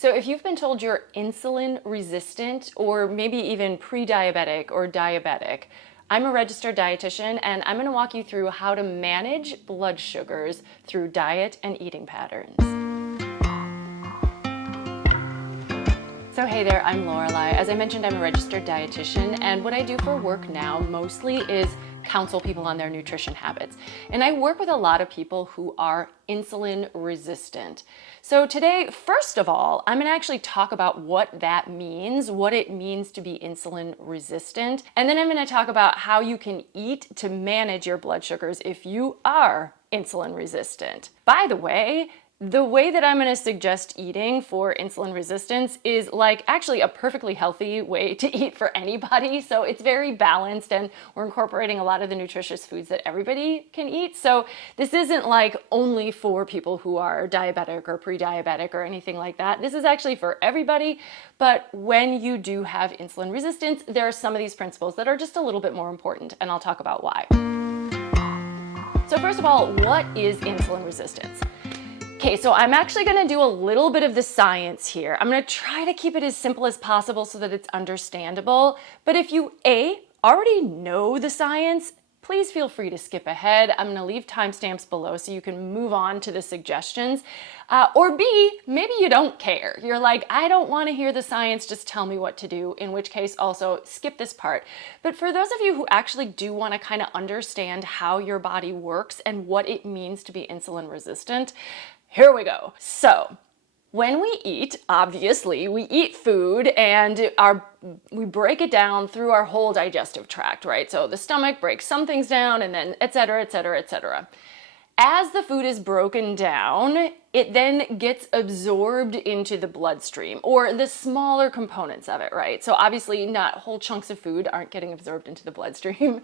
So if you've been told you're insulin resistant or maybe even pre-diabetic or diabetic, I'm a registered dietitian and I'm going to walk you through how to manage blood sugars through diet and eating patterns. So hey there, I'm Lorelei. As I mentioned, I'm a registered dietitian, and what I do for work now mostly is counsel people on their nutrition habits. And I work with a lot of people who are insulin resistant. So today, first of all, I'm gonna actually talk about what that means, what it means to be insulin resistant. And then I'm gonna talk about how you can eat to manage your blood sugars if you are insulin resistant. By the way that I'm going to suggest eating for insulin resistance is actually a perfectly healthy way to eat for anybody. So it's very balanced and we're incorporating a lot of the nutritious foods that everybody can eat. So this isn't only for people who are diabetic or pre-diabetic or anything like that. This is actually for everybody. But when you do have insulin resistance, there are some of these principles that are just a little bit more important, and I'll talk about why. So first of all, what is insulin resistance? Okay, so I'm actually gonna do a little bit of the science here. I'm gonna try to keep it as simple as possible so that it's understandable. But if you already know the science, please feel free to skip ahead. I'm gonna leave timestamps below so you can move on to the suggestions. Or B, maybe you don't care. You're like, I don't wanna hear the science, just tell me what to do, in which case also skip this part. But for those of you who actually do wanna kind of understand how your body works and what it means to be insulin resistant, here we go. So when we eat, obviously, we eat food and we break it down through our whole digestive tract, right? So the stomach breaks some things down and then et cetera, et cetera, et cetera. As the food is broken down, it then gets absorbed into the bloodstream, or the smaller components of it, right? So obviously not whole chunks of food aren't getting absorbed into the bloodstream,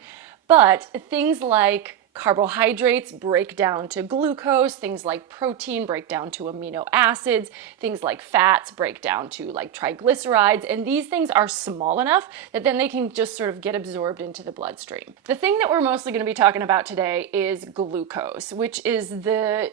but things like carbohydrates break down to glucose, things like protein break down to amino acids, things like fats break down to triglycerides, and these things are small enough that then they can just sort of get absorbed into the bloodstream. The thing that we're mostly going to be talking about today is glucose, which is the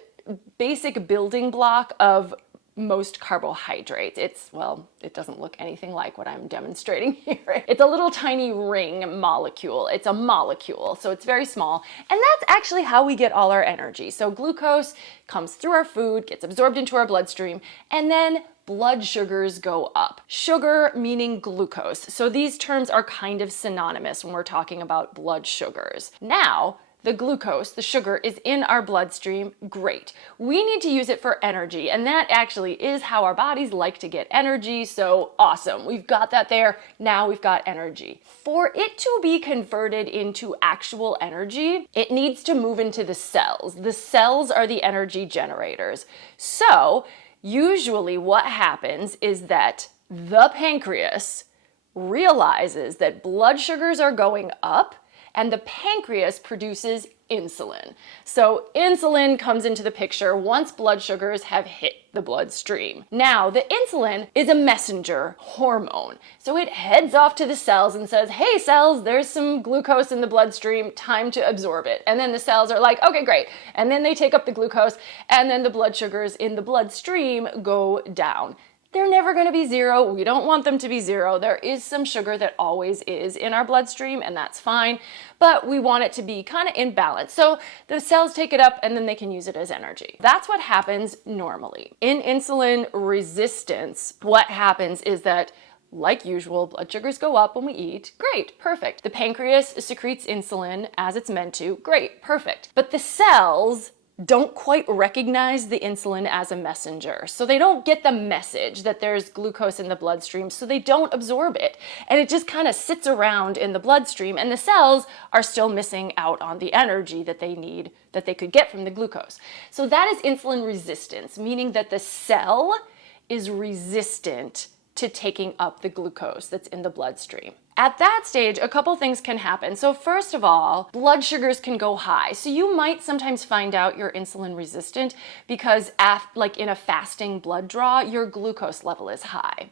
basic building block of most carbohydrates. It doesn't look anything like what I'm demonstrating here. It's a little tiny ring molecule. It's a molecule, so it's very small. And that's actually how we get all our energy. So glucose comes through our food, gets absorbed into our bloodstream, and then blood sugars go up. Sugar meaning glucose. So these terms are kind of synonymous when we're talking about blood sugars. Now, the glucose, the sugar, is in our bloodstream. Great. We need to use it for energy, and that actually is how our bodies like to get energy, so awesome. We've got that there. Now we've got energy. For it to be converted into actual energy, it needs to move into the cells. The cells are the energy generators. So usually what happens is that the pancreas realizes that blood sugars are going up, and the pancreas produces insulin. So insulin comes into the picture once blood sugars have hit the bloodstream. Now, the insulin is a messenger hormone. So it heads off to the cells and says, hey cells, there's some glucose in the bloodstream, time to absorb it. And then the cells are like, okay, great. And then they take up the glucose, and then the blood sugars in the bloodstream go down. They're never going to be zero. We don't want them to be zero. There is some sugar that always is in our bloodstream, and that's fine, but we want it to be kind of in balance. So the cells take it up and then they can use it as energy. That's what happens normally. In insulin resistance, what happens is that, like usual, blood sugars go up when we eat. Great, perfect. The pancreas secretes insulin as it's meant to. Great, perfect. But the cells don't quite recognize the insulin as a messenger. So they don't get the message that there's glucose in the bloodstream, so they don't absorb it. And it just kind of sits around in the bloodstream, and the cells are still missing out on the energy that they need, that they could get from the glucose. So that is insulin resistance, meaning that the cell is resistant to taking up the glucose that's in the bloodstream. At that stage, a couple things can happen. So first of all, blood sugars can go high. So you might sometimes find out you're insulin resistant because in a fasting blood draw, your glucose level is high.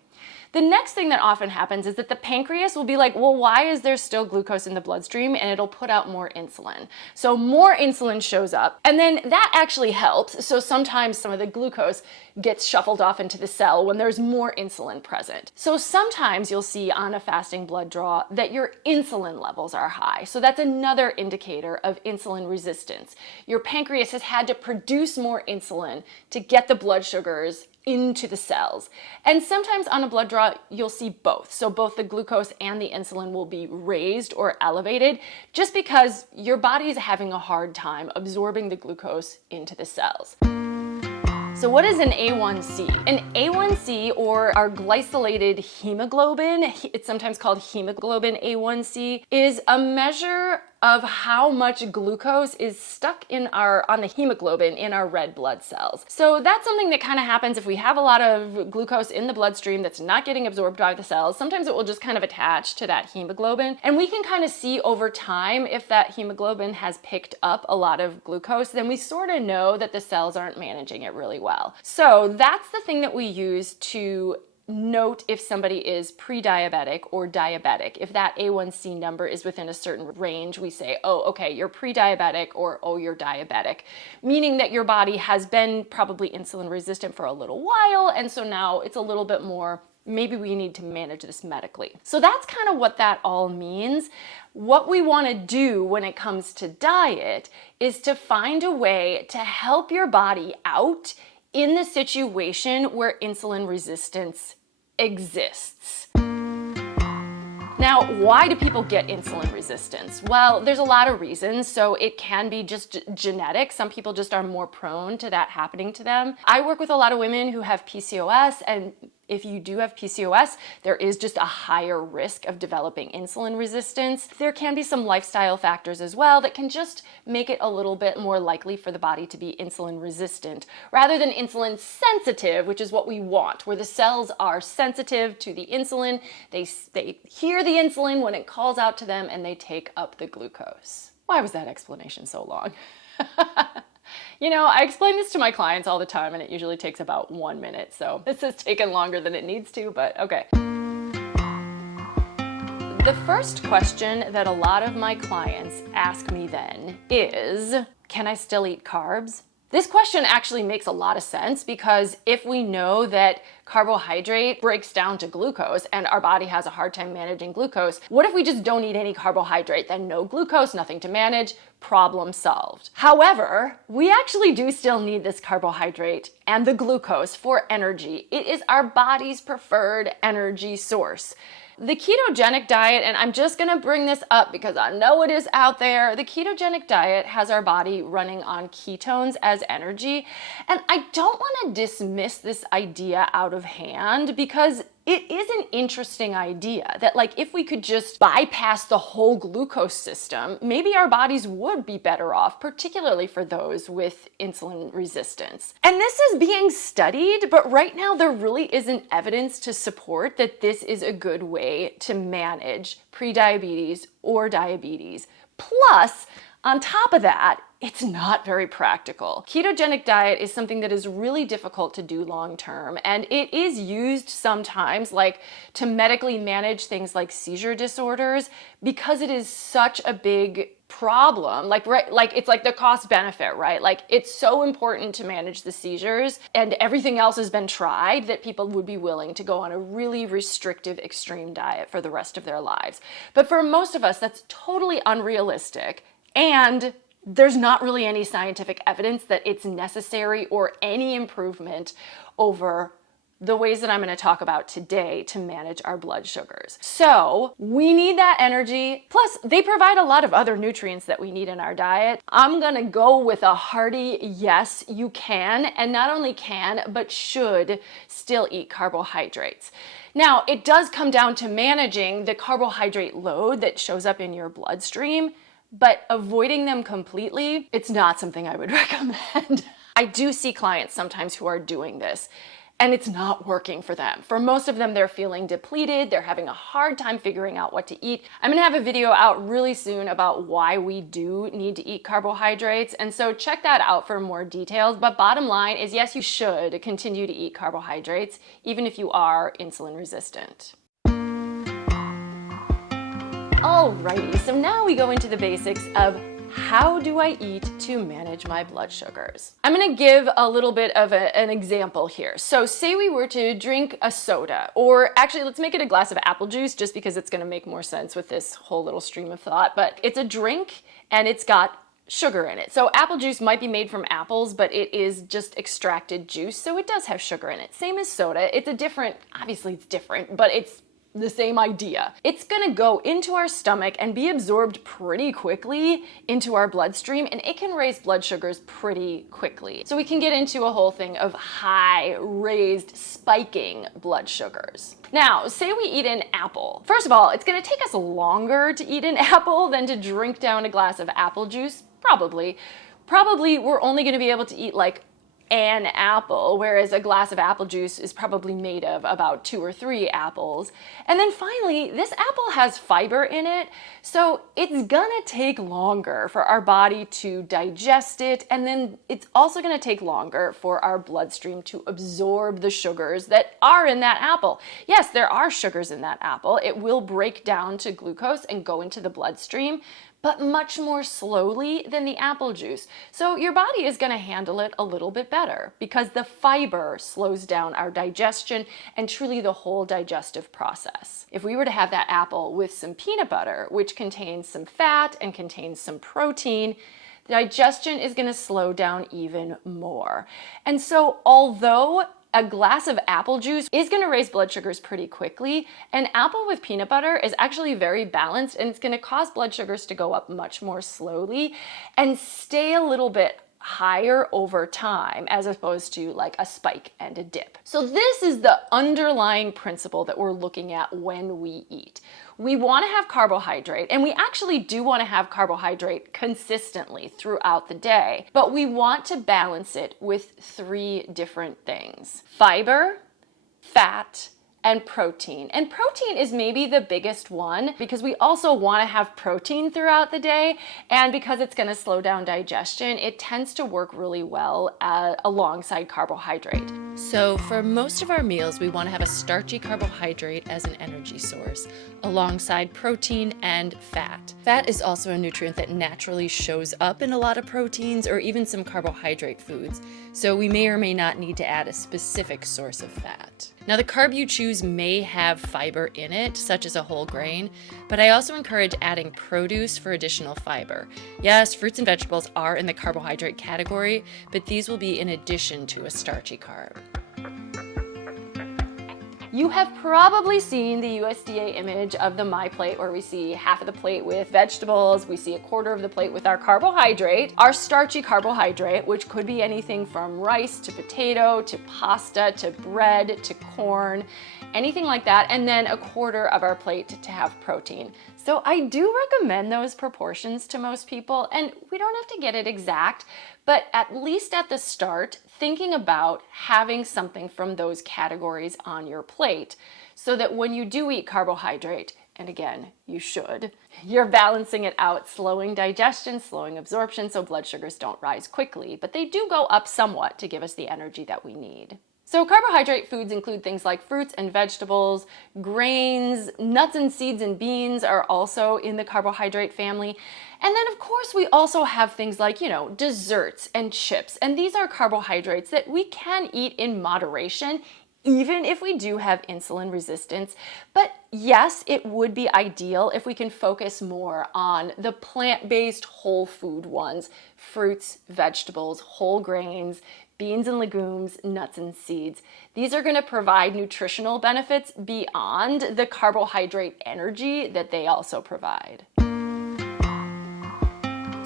The next thing that often happens is that the pancreas will be like, well, why is there still glucose in the bloodstream? And it'll put out more insulin. So more insulin shows up, and then that actually helps. So sometimes some of the glucose gets shuffled off into the cell when there's more insulin present. So sometimes you'll see on a fasting blood draw that your insulin levels are high. So that's another indicator of insulin resistance. Your pancreas has had to produce more insulin to get the blood sugars into the cells. And sometimes on a blood draw, you'll see both. So both the glucose and the insulin will be raised or elevated just because your body is having a hard time absorbing the glucose into the cells. So what is an A1C? An A1C, or our glycosylated hemoglobin, it's sometimes called hemoglobin A1C, is a measure of how much glucose is stuck on the hemoglobin in our red blood cells. So that's something that kind of happens if we have a lot of glucose in the bloodstream that's not getting absorbed by the cells. Sometimes it will just kind of attach to that hemoglobin, and we can kind of see over time if that hemoglobin has picked up a lot of glucose, then we sort of know that the cells aren't managing it really well. So that's the thing that we use to note if somebody is pre-diabetic or diabetic. If that A1C number is within a certain range, we say, oh, okay, you're pre-diabetic, or oh, you're diabetic, meaning that your body has been probably insulin resistant for a little while, and so now it's a little bit more, maybe we need to manage this medically. So that's kind of what that all means. What we want to do when it comes to diet is to find a way to help your body out in the situation where insulin resistance exists. Now, why do people get insulin resistance? Well, there's a lot of reasons. So it can be just genetic. Some people just are more prone to that happening to them. I work with a lot of women who have PCOS, and if you do have PCOS, there is just a higher risk of developing insulin resistance. There can be some lifestyle factors as well that can just make it a little bit more likely for the body to be insulin resistant rather than insulin sensitive, which is what we want, where the cells are sensitive to the insulin. They hear the insulin when it calls out to them, and they take up the glucose. Why was that explanation so long? You know, I explain this to my clients all the time, and it usually takes about 1 minute, so this has taken longer than it needs to, but okay. The first question that a lot of my clients ask me then is, can I still eat carbs? This question actually makes a lot of sense, because if we know that carbohydrate breaks down to glucose and our body has a hard time managing glucose, what if we just don't eat any carbohydrate? Then no glucose, nothing to manage, problem solved. However, we actually do still need this carbohydrate and the glucose for energy. It is our body's preferred energy source. The ketogenic diet, and I'm just gonna bring this up because I know it is out there, the ketogenic diet has our body running on ketones as energy. And I don't wanna dismiss this idea out of hand, because it is an interesting idea that, like, if we could just bypass the whole glucose system, maybe our bodies would be better off, particularly for those with insulin resistance. And this is being studied, but right now there really isn't evidence to support that this is a good way to manage prediabetes or diabetes. Plus, on top of that, it's not very practical. Ketogenic diet is something that is really difficult to do long term, and it is used sometimes like to medically manage things like seizure disorders, because it is such a big problem. Like it's like the cost benefit, right? Like, it's so important to manage the seizures, and everything else has been tried, that people would be willing to go on a really restrictive extreme diet for the rest of their lives. But for most of us, that's totally unrealistic. And there's not really any scientific evidence that it's necessary or any improvement over the ways that I'm going to talk about today to manage our blood sugars. So we need that energy. Plus, they provide a lot of other nutrients that we need in our diet. I'm going to go with a hearty yes, you can, and not only can, but should still eat carbohydrates. Now, it does come down to managing the carbohydrate load that shows up in your bloodstream, but avoiding them completely, it's not something I would recommend. I do see clients sometimes who are doing this, and it's not working for them. For most of them, they're feeling depleted. They're having a hard time figuring out what to eat. I'm gonna have a video out really soon about why we do need to eat carbohydrates. And so check that out for more details. But bottom line is, yes, you should continue to eat carbohydrates, even if you are insulin resistant. Alrighty, so now we go into the basics of how do I eat to manage my blood sugars? I'm gonna give a little bit of an example here. So say we were to drink a soda, or actually let's make it a glass of apple juice just because it's gonna make more sense with this whole little stream of thought, but it's a drink and it's got sugar in it. So apple juice might be made from apples, but it is just extracted juice, so it does have sugar in it. Same as soda. It's a different, obviously it's different, but it's the same idea. It's gonna go into our stomach and be absorbed pretty quickly into our bloodstream, and it can raise blood sugars pretty quickly. So we can get into a whole thing of high, raised, spiking blood sugars. Now, say we eat an apple. First of all, it's gonna take us longer to eat an apple than to drink down a glass of apple juice, probably. Probably we're only gonna be able to eat like an apple, whereas a glass of apple juice is probably made of about 2 or 3 apples. And then finally, this apple has fiber in it, so it's gonna take longer for our body to digest it, and then it's also gonna take longer for our bloodstream to absorb the sugars that are in that apple. Yes, there are sugars in that apple. It will break down to glucose and go into the bloodstream, but much more slowly than the apple juice. So your body is gonna handle it a little bit better because the fiber slows down our digestion and truly the whole digestive process. If we were to have that apple with some peanut butter, which contains some fat and contains some protein, the digestion is gonna slow down even more. And so although a glass of apple juice is going to raise blood sugars pretty quickly, an apple with peanut butter is actually very balanced, and it's going to cause blood sugars to go up much more slowly and stay a little bit higher over time, as opposed to like a spike and a dip. So this is the underlying principle that we're looking at when we eat. We want to have carbohydrate, and we actually do want to have carbohydrate consistently throughout the day, but we want to balance it with 3 different things: fiber, fat, and protein. And protein is maybe the biggest one because we also want to have protein throughout the day, and because it's going to slow down digestion, it tends to work really well alongside carbohydrate. So for most of our meals, we want to have a starchy carbohydrate as an energy source alongside protein and fat. Fat is also a nutrient that naturally shows up in a lot of proteins or even some carbohydrate foods, so we may or may not need to add a specific source of fat. Now, the carb you choose may have fiber in it, such as a whole grain, but I also encourage adding produce for additional fiber. Yes, fruits and vegetables are in the carbohydrate category, but these will be in addition to a starchy carb. You have probably seen the USDA image of the My Plate, where we see half of the plate with vegetables, we see a quarter of the plate with our carbohydrate, our starchy carbohydrate, which could be anything from rice to potato to pasta to bread to corn, anything like that, and then a quarter of our plate to have protein. So I do recommend those proportions to most people, and we don't have to get it exact, but at least at the start, thinking about having something from those categories on your plate so that when you do eat carbohydrate, and again, you should, you're balancing it out, slowing digestion, slowing absorption, so blood sugars don't rise quickly, but they do go up somewhat to give us the energy that we need. So carbohydrate foods include things like fruits and vegetables, grains, nuts and seeds and beans are also in the carbohydrate family. And then of course we also have things like, desserts and chips. And these are carbohydrates that we can eat in moderation, even if we do have insulin resistance. But yes, it would be ideal if we can focus more on the plant-based whole food ones, fruits, vegetables, whole grains, beans and legumes, nuts and seeds. These are going to provide nutritional benefits beyond the carbohydrate energy that they also provide.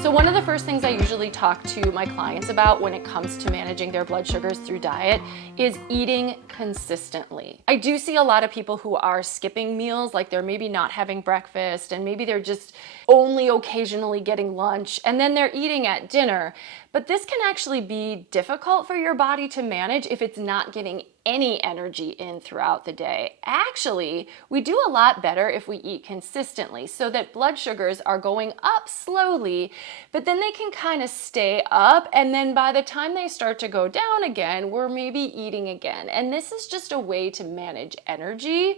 So one of the first things I usually talk to my clients about when it comes to managing their blood sugars through diet is eating consistently. I do see a lot of people who are skipping meals, like they're maybe not having breakfast and maybe they're just only occasionally getting lunch and then they're eating at dinner. But this can actually be difficult for your body to manage if it's not getting any energy in throughout the day. Actually, we do a lot better if we eat consistently so that blood sugars are going up slowly, but then they can kind of stay up, and then by the time they start to go down again, we're maybe eating again. And this is just a way to manage energy,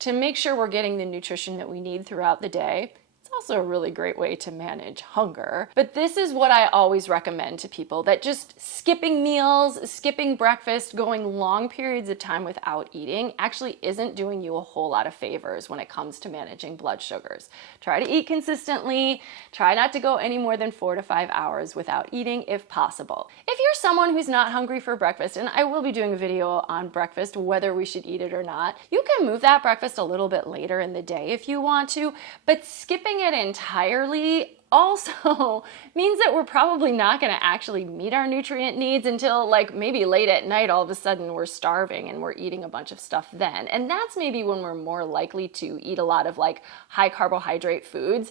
to make sure we're getting the nutrition that we need throughout the day. Also a really great way to manage hunger. But this is what I always recommend to people, that just skipping meals, skipping breakfast, going long periods of time without eating actually isn't doing you a whole lot of favors when it comes to managing blood sugars. Try to eat consistently. Try not to go any more than 4 to 5 hours without eating if possible. If you're someone who's not hungry for breakfast, and I will be doing a video on breakfast, whether we should eat it or not, you can move that breakfast a little bit later in the day if you want to, but skipping it entirely also means that we're probably not going to actually meet our nutrient needs until like maybe late at night. All of a sudden we're starving and we're eating a bunch of stuff then, and that's maybe when we're more likely to eat a lot of like high carbohydrate foods.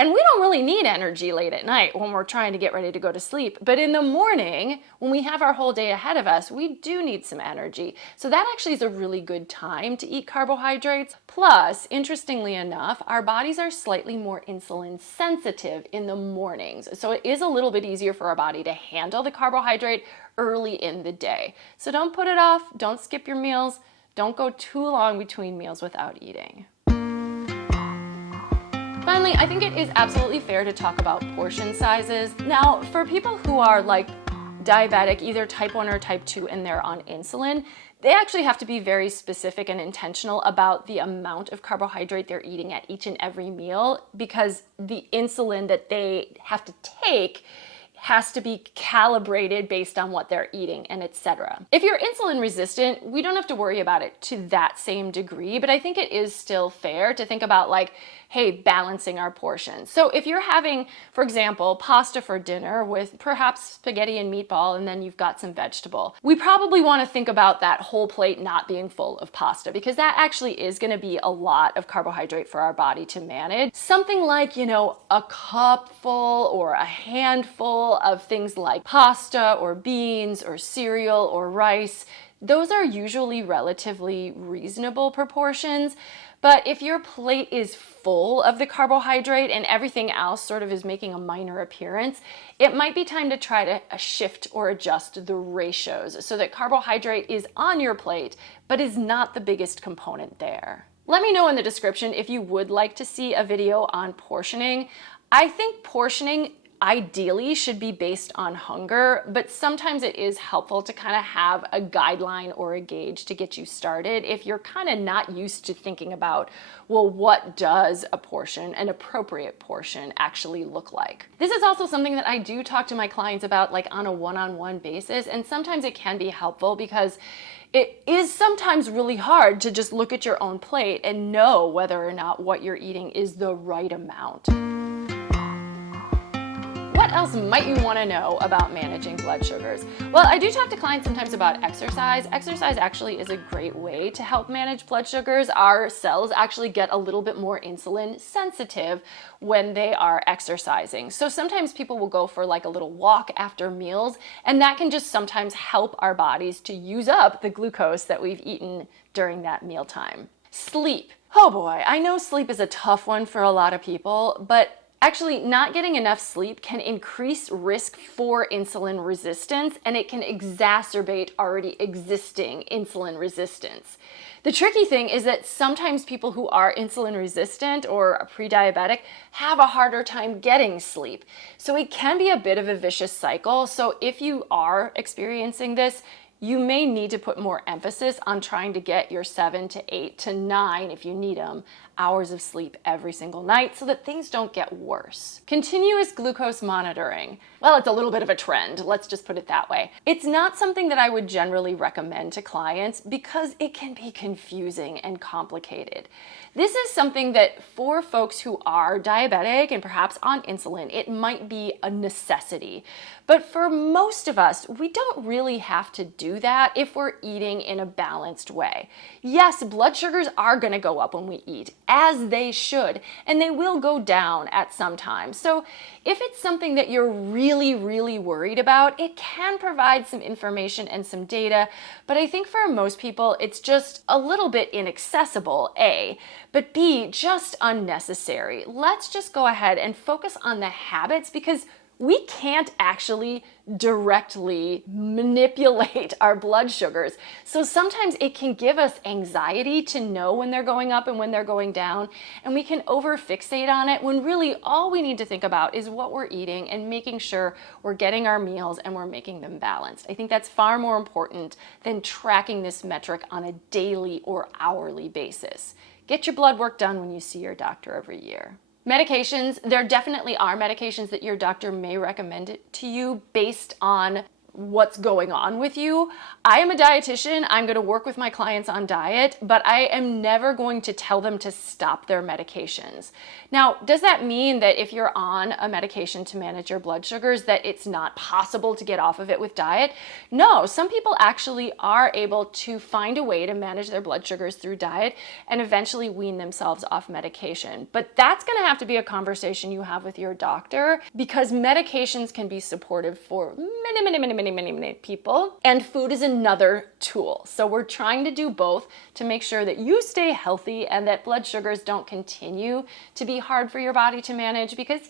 And we don't really need energy late at night when we're trying to get ready to go to sleep. But in the morning, when we have our whole day ahead of us, we do need some energy. So that actually is a really good time to eat carbohydrates. Plus, interestingly enough, our bodies are slightly more insulin sensitive in the mornings. So it is a little bit easier for our body to handle the carbohydrate early in the day. So don't put it off. Don't skip your meals. Don't go too long between meals without eating. Finally, I think it is absolutely fair to talk about portion sizes. Now, for people who are like diabetic, either type 1 or type 2, and they're on insulin, they actually have to be very specific and intentional about the amount of carbohydrate they're eating at each and every meal, because the insulin that they have to take has to be calibrated based on what they're eating and etc. If you're insulin resistant, we don't have to worry about it to that same degree, but I think it is still fair to think about like, hey, balancing our portions. So if you're having, for example, pasta for dinner with perhaps spaghetti and meatball, and then you've got some vegetable, we probably want to think about that whole plate not being full of pasta, because that actually is going to be a lot of carbohydrate for our body to manage. Something like, a cupful or a handful of things like pasta or beans or cereal or rice, those are usually relatively reasonable proportions. But if your plate is full of the carbohydrate and everything else sort of is making a minor appearance, it might be time to try to shift or adjust the ratios so that carbohydrate is on your plate but is not the biggest component there. Let me know in the description if you would like to see a video on portioning. I think portioning ideally should be based on hunger, but sometimes it is helpful to kind of have a guideline or a gauge to get you started if you're kind of not used to thinking about, well, what does a portion, an appropriate portion, actually look like? This is also something that I do talk to my clients about like on a one-on-one basis, and sometimes it can be helpful because it is sometimes really hard to just look at your own plate and know whether or not what you're eating is the right amount. What else might you want to know about managing blood sugars? Well, I do talk to clients sometimes about exercise. Exercise actually is a great way to help manage blood sugars. Our cells actually get a little bit more insulin sensitive when they are exercising. So sometimes people will go for like a little walk after meals, and that can just sometimes help our bodies to use up the glucose that we've eaten during that mealtime. Sleep. Oh boy, I know sleep is a tough one for a lot of people, but actually, not getting enough sleep can increase risk for insulin resistance, and it can exacerbate already existing insulin resistance. The tricky thing is that sometimes people who are insulin resistant or pre-diabetic have a harder time getting sleep. So it can be a bit of a vicious cycle. So if you are experiencing this, you may need to put more emphasis on trying to get your 7 to 8 to 9, if you need them, hours of sleep every single night so that things don't get worse. Continuous glucose monitoring. Well, it's a little bit of a trend, let's just put it that way. It's not something that I would generally recommend to clients because it can be confusing and complicated. This is something that for folks who are diabetic and perhaps on insulin, it might be a necessity. But for most of us, we don't really have to do do that if we're eating in a balanced way. Yes, blood sugars are going to go up when we eat, as they should, and they will go down at some time. So if it's something that you're really, really worried about, it can provide some information and some data, but I think for most people, it's just a little bit inaccessible, A, but B, just unnecessary. Let's just go ahead and focus on the habits, because we can't actually directly manipulate our blood sugars. So sometimes it can give us anxiety to know when they're going up and when they're going down, and we can over-fixate on it when really all we need to think about is what we're eating and making sure we're getting our meals and we're making them balanced. I think that's far more important than tracking this metric on a daily or hourly basis. Get your blood work done when you see your doctor every year. Medications, there definitely are medications that your doctor may recommend it to you based on what's going on with you. I am a dietitian. I'm going to work with my clients on diet, but I am never going to tell them to stop their medications. Now, does that mean that if you're on a medication to manage your blood sugars, that it's not possible to get off of it with diet? No, some people actually are able to find a way to manage their blood sugars through diet and eventually wean themselves off medication. But that's going to have to be a conversation you have with your doctor, because medications can be supportive for many people, and food is another tool. So we're trying to do both to make sure that you stay healthy and that blood sugars don't continue to be hard for your body to manage, because,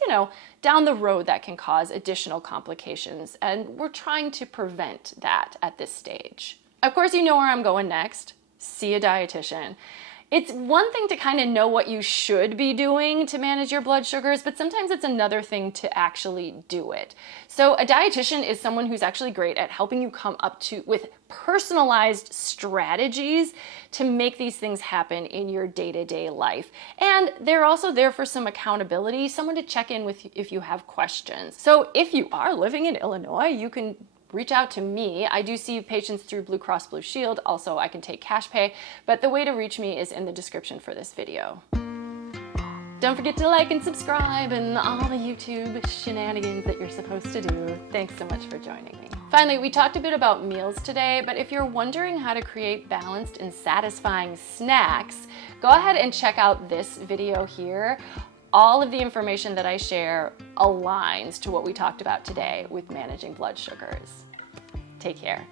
down the road that can cause additional complications, and we're trying to prevent that at this stage. Of course, you know where I'm going next. See a dietitian. It's one thing to kind of know what you should be doing to manage your blood sugars, but sometimes it's another thing to actually do it. So a dietitian is someone who's actually great at helping you come up with personalized strategies to make these things happen in your day-to-day life. And they're also there for some accountability, someone to check in with if you have questions. So if you are living in Illinois, you can reach out to me. I do see patients through Blue Cross Blue Shield. Also, I can take cash pay, but the way to reach me is in the description for this video. Don't forget to like and subscribe and all the YouTube shenanigans that you're supposed to do. Thanks so much for joining me. Finally, we talked a bit about meals today, but if you're wondering how to create balanced and satisfying snacks, go ahead and check out this video here. All of the information that I share aligns to what we talked about today with managing blood sugars. Take care.